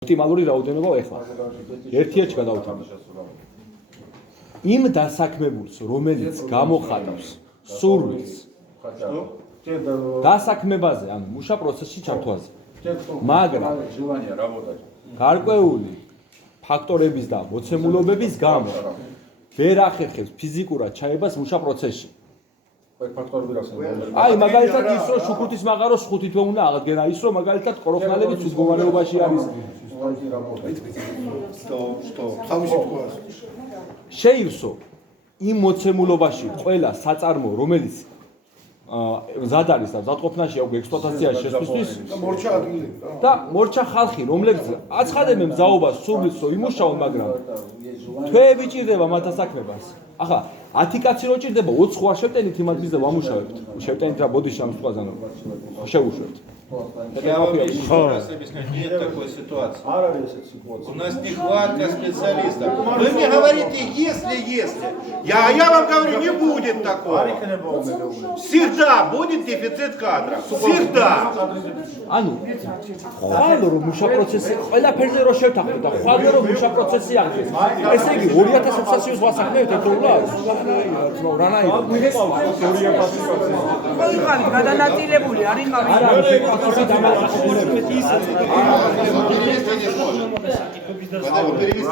ოპტიმალური რაოდენობა ეხლა. ერთიაჩ გადავთვალე. იმ დასაქმებულს, რომელიც გამოხატავს სურვილს დასაქმებაზე, ანუ მუშა პროცესში ჩართვაზე. მაგრამ გარკვეული ფაქტორების და მოცემულობების გამო ვერ ახერხებს ფიზიკურად ჩაებას მუშა პროცესში. აი, მაგალითად ის რომ შუქურთის მაღაროს 5 თვე უნდა აღდგენა, ის რომ მაგალითად კოროფნალები ცუდ მდგომარეობაში არის. შეივსო იმ მოცემულობაში ყველა საწარმო, რომელიც მზად არის და მზადყოფნაში აქვს ექსპლუატაციაში შესვლისთვის და მორჩა ხალხი, რომლებიც აცხადებენ მზაობას სურვილს რომ იმუშაონ, მაგრამ თვეები ჭირდება მათ დასაქმებას. ახლა 10 კაცი რო ჭირდება 20 ხوار შევტენით имат biz და ვამუშავებთ. შევტენით რა ბოდიში ამ სიტყვაზე შევუშვებთ. Я вам еще раз объясню, нет такой ситуации. У нас нехватка специалистов. Вы мне говорите, если. Я вам говорю, не будет такого. Всегда будет дефицит кадров. Всегда. ანუ ხვალ რომ მუშა პროცესი ყველაფერზე რო შევთანხმდეთ და ხვალ რომ მუშა პროცესი აღდგეს. ესე იგი 2600-ს ვასახმევთ ერთდროულად. რანაირად? 2000 ყველგან გადანაწილებული არის ხალხი. Когда вы перевести